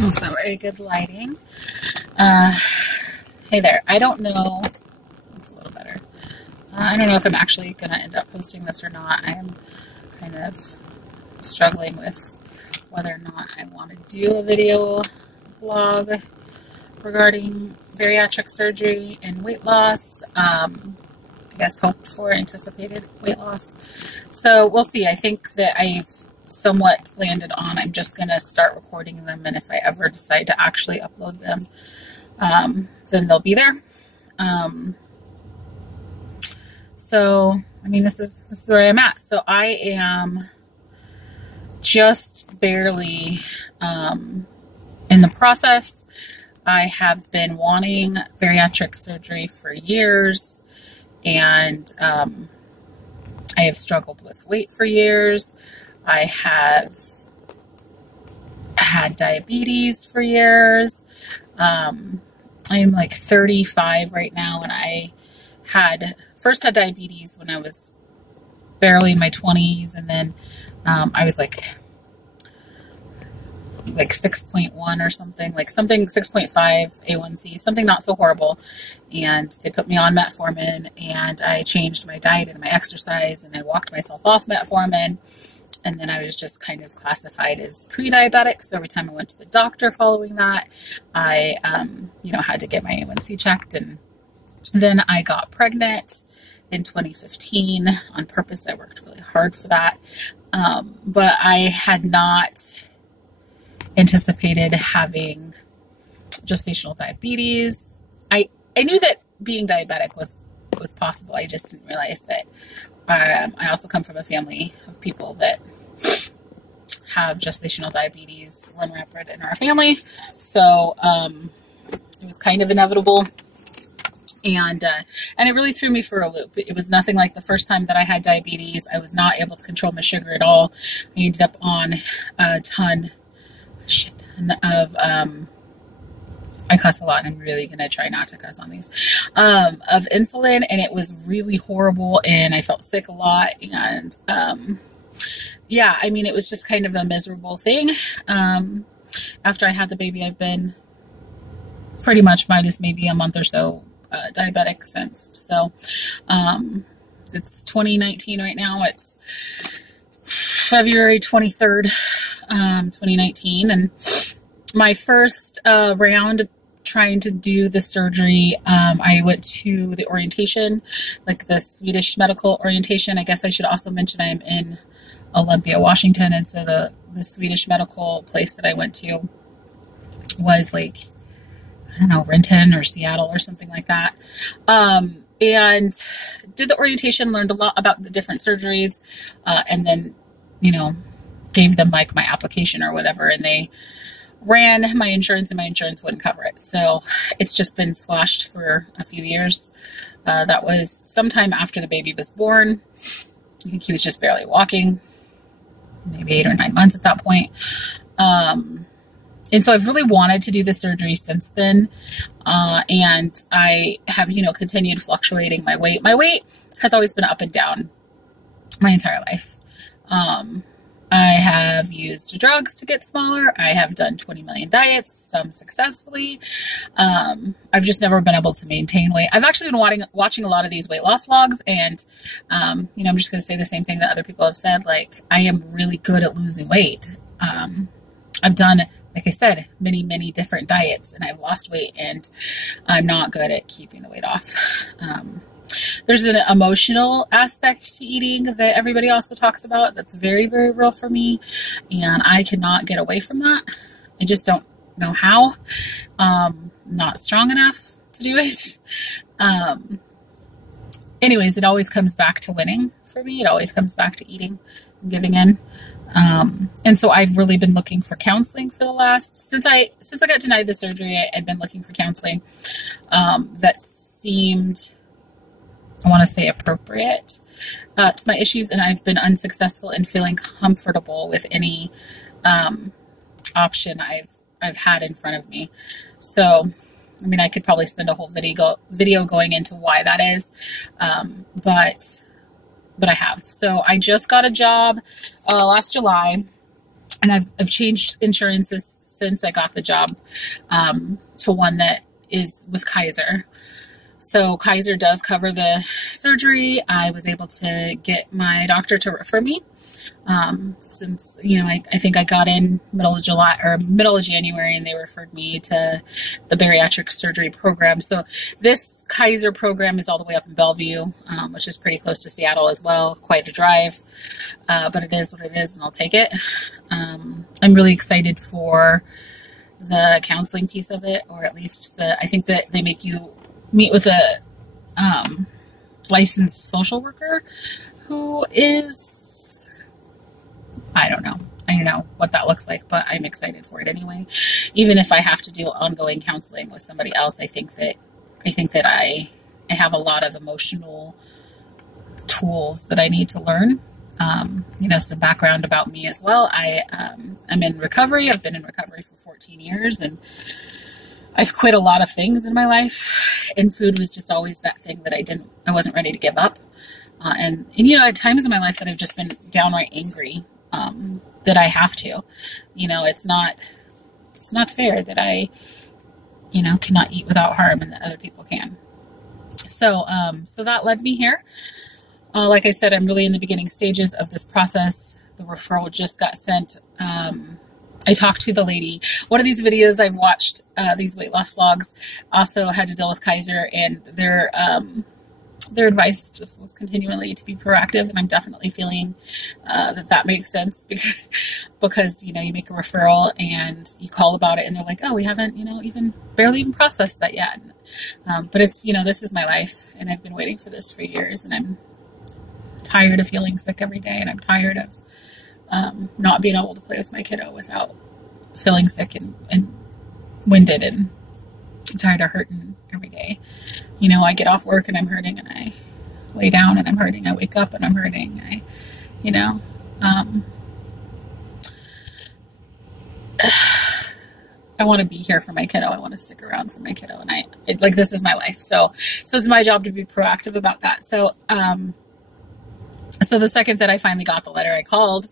It's not very good lighting. Hey there. I don't know. It's a little better. I don't know if I'm actually going to end up posting this or not. I am kind of struggling with whether or not I want to do a video blog regarding bariatric surgery and weight loss. I guess hoped for anticipated weight loss. So we'll see. I think that I've somewhat landed on I'm just going to start recording them, and if I ever decide to actually upload them, then they'll be there. So I mean, this is where I'm at. So I am just barely in the process. I have been wanting bariatric surgery for years, and I have struggled with weight for years. I have had diabetes for years. I'm like 35 right now, and I first had diabetes when I was barely in my 20s, and then I was like 6.1 or something, 6.5 A1C, something not so horrible. And they put me on metformin, and I changed my diet and my exercise, and I walked myself off metformin. And then I was just kind of classified as pre-diabetic. So every time I went to the doctor following that, I, had to get my A1C checked. And then I got pregnant in 2015 on purpose. I worked really hard for that. But I had not anticipated having gestational diabetes. I knew that being diabetic was possible. I just didn't realize that I also come from a family of people that have gestational diabetes run rampant in our family. So it was kind of inevitable. And it really threw me for a loop. It was nothing like the first time that I had diabetes. I was not able to control my sugar at all. I ended up on a ton of, I cuss a lot, and I'm really going to try not to cuss on these, of insulin, and it was really horrible, and I felt sick a lot, and, yeah, I mean, it was just kind of a miserable thing. After I had the baby, I've been pretty much minus maybe a month or so, diabetic since. So, it's 2019 right now. It's February 23rd, 2019, and my first round trying to do the surgery, I went to the orientation, like the Swedish medical orientation. I guess I should also mention I'm in Olympia, Washington, and so the Swedish medical place that I went to was like, I don't know, Renton or Seattle or something like that. And did the orientation, learned a lot about the different surgeries, and then, gave them like my application or whatever, and they ran my insurance, and my insurance wouldn't cover it. So it's just been squashed for a few years. That was sometime after the baby was born. I think he was just barely walking, maybe 8 or 9 months at that point. And so I've really wanted to do the surgery since then. And I have, continued fluctuating my weight. My weight has always been up and down my entire life. I have used drugs to get smaller. I have done 20 million diets, some successfully. I've just never been able to maintain weight. I've actually been watching a lot of these weight loss vlogs, and, I'm just going to say the same thing that other people have said. Like, I am really good at losing weight. I've done, like I said, many, many different diets, and I've lost weight, and I'm not good at keeping the weight off. There's an emotional aspect to eating that everybody also talks about that's very, very real for me, and I cannot get away from that. I just don't know how. Not strong enough to do it. Anyways, it always comes back to winning for me. It always comes back to eating and giving in. And so I've really been looking for counseling for the last, since I got denied the surgery, I'd been looking for counseling, that seemed, I want to say, appropriate, to my issues. And I've been unsuccessful in feeling comfortable with any, option I've had in front of me. So, I mean, I could probably spend a whole video going into why that is. But I have. So I just got a job last July And I've changed insurances since I got the job to one that is with Kaiser. So Kaiser does cover the surgery. I was able to get my doctor to refer me since, you know, I think I got in middle of January, and they referred me to the bariatric surgery program. So this Kaiser program is all the way up in Bellevue, which is pretty close to Seattle as well. Quite a drive, but it is what it is, and I'll take it. I'm really excited for the counseling piece of it, or at least I think that they make you meet with a licensed social worker who is, I don't know what that looks like, but I'm excited for it anyway. Even if I have to do ongoing counseling with somebody else, I think that I have a lot of emotional tools that I need to learn. You know, some background about me as well. I'm in recovery. I've been in recovery for 14 years, and I've quit a lot of things in my life, and food was just always that thing that I wasn't ready to give up. And you know, at times in my life that I've just been downright angry, that I have to, you know, it's not fair that I, you know, cannot eat without harm and that other people can. So, so that led me here. Like I said, I'm really in the beginning stages of this process. The referral just got sent. I talked to the lady. One of these videos I've watched, these weight loss vlogs, also had to deal with Kaiser, and their advice just was continually to be proactive. And I'm definitely feeling that makes sense because, you know, you make a referral and you call about it, and they're like, oh, we haven't, you know, barely even processed that yet. But it's, you know, this is my life, and I've been waiting for this for years, and I'm tired of feeling sick every day, and I'm tired of not being able to play with my kiddo without feeling sick and winded, and I'm tired of hurting every day. You know, I get off work and I'm hurting, and I lay down and I'm hurting. I wake up and I'm hurting. You know, I want to be here for my kiddo. I want to stick around for my kiddo, and like, this is my life. So it's my job to be proactive about that. So, so the second that I finally got the letter, I called,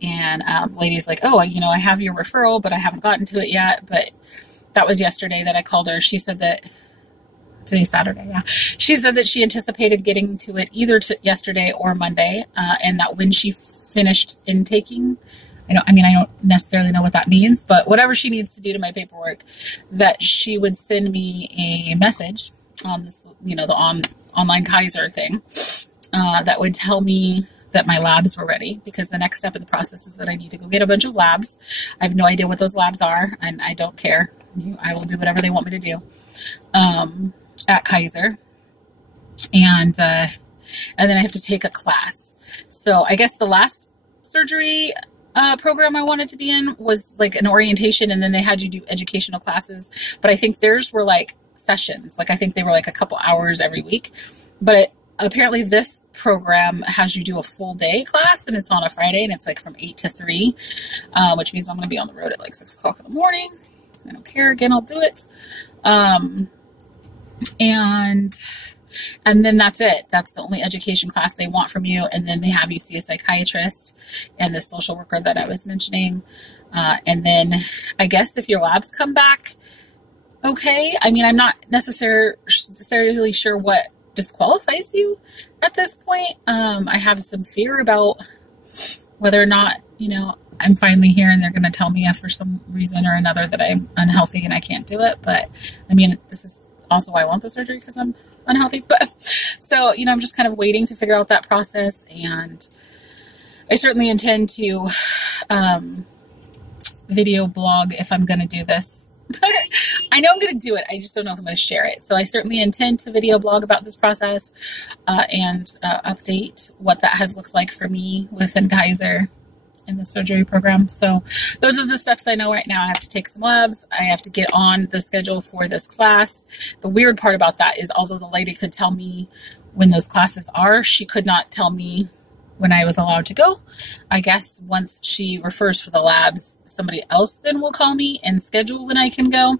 and the lady's like, oh, you know, I have your referral, but I haven't gotten to it yet. But that was yesterday that I called her. She said that today's Saturday. Yeah. She said that she anticipated getting to it either yesterday or Monday. And that when she finished intaking, I don't necessarily know what that means, but whatever she needs to do to my paperwork, that she would send me a message on this, you know, the online Kaiser thing, that would tell me that my labs were ready, because the next step in the process is that I need to go get a bunch of labs. I have no idea what those labs are, and I don't care. I will do whatever they want me to do, at Kaiser. And then I have to take a class. So I guess the last surgery program I wanted to be in was like an orientation, and then they had you do educational classes. But I think theirs were like sessions. Like, I think they were like a couple hours every week. But apparently this program has you do a full day class, and it's on a Friday, and it's like from 8 to 3, which means I'm going to be on the road at like 6 o'clock in the morning. I don't care. Again, I'll do it. And then that's it. That's the only education class they want from you. And then they have you see a psychiatrist and the social worker that I was mentioning. And then I guess if your labs come back okay, I mean, I'm not necessarily sure what disqualifies you at this point. I have some fear about whether or not, you know, I'm finally here and they're going to tell me if for some reason or another that I'm unhealthy and I can't do it. But I mean, this is also why I want the surgery, because I'm unhealthy. But so, you know, I'm just kind of waiting to figure out that process. And I certainly intend to video blog if I'm going to do this. I know I'm going to do it. I just don't know if I'm going to share it. So I certainly intend to video blog about this process and update what that has looked like for me within Kaiser in the surgery program. So those are the steps I know right now. I have to take some labs. I have to get on the schedule for this class. The weird part about that is, although the lady could tell me when those classes are, she could not tell me when I was allowed to go. I guess once she refers for the labs, somebody else then will call me and schedule when I can go.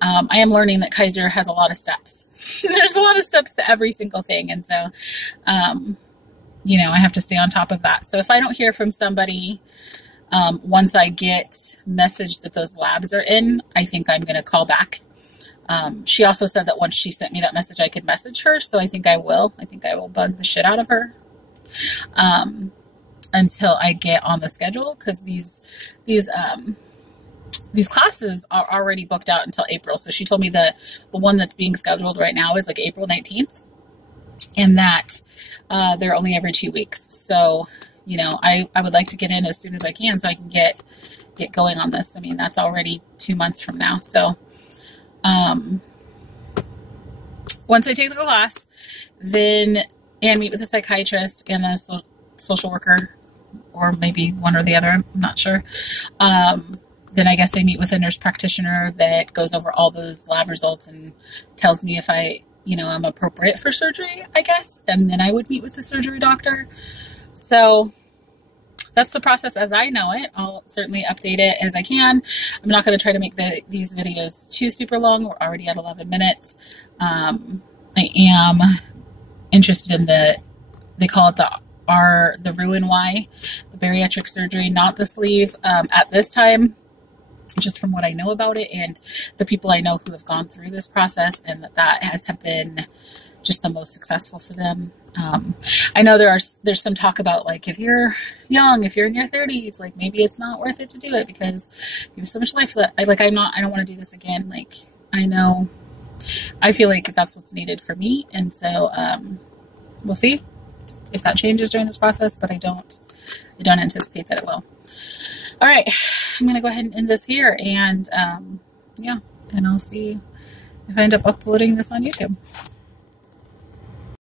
I am learning that Kaiser has a lot of steps. There's a lot of steps to every single thing. And so, you know, I have to stay on top of that. So if I don't hear from somebody Once I get message that those labs are in, I think I'm going to call back. She also said that once she sent me that message, I could message her. So I think I will. I think I will bug the shit out of her until I get on the schedule, because these classes are already booked out until April. So she told me the one that's being scheduled right now is like April 19th, and that they're only every 2 weeks. So, you know, I would like to get in as soon as I can so I can get going on this. I mean, that's already 2 months from now. So, once I take the class, then, and meet with a psychiatrist and a social worker, or maybe one or the other, I'm not sure. Then I guess I meet with a nurse practitioner that goes over all those lab results and tells me if I, you know, I'm appropriate for surgery, I guess. And then I would meet with the surgery doctor. So that's the process as I know it. I'll certainly update it as I can. I'm not going to try to make these videos too super long. We're already at 11 minutes. I am interested in they call it the Roux-en-Y, the bariatric surgery, not the sleeve, at this time, just from what I know about it and the people I know who have gone through this process, and that has been just the most successful for them. I know there's some talk about, like, if you're young, if you're in your 30s, like, maybe it's not worth it to do it because you have so much life that I don't want to do this again. Like, I feel like that's what's needed for me. And so, we'll see if that changes during this process, but I don't anticipate that it will. All right, I'm going to go ahead and end this here, and yeah, and I'll see if I end up uploading this on YouTube.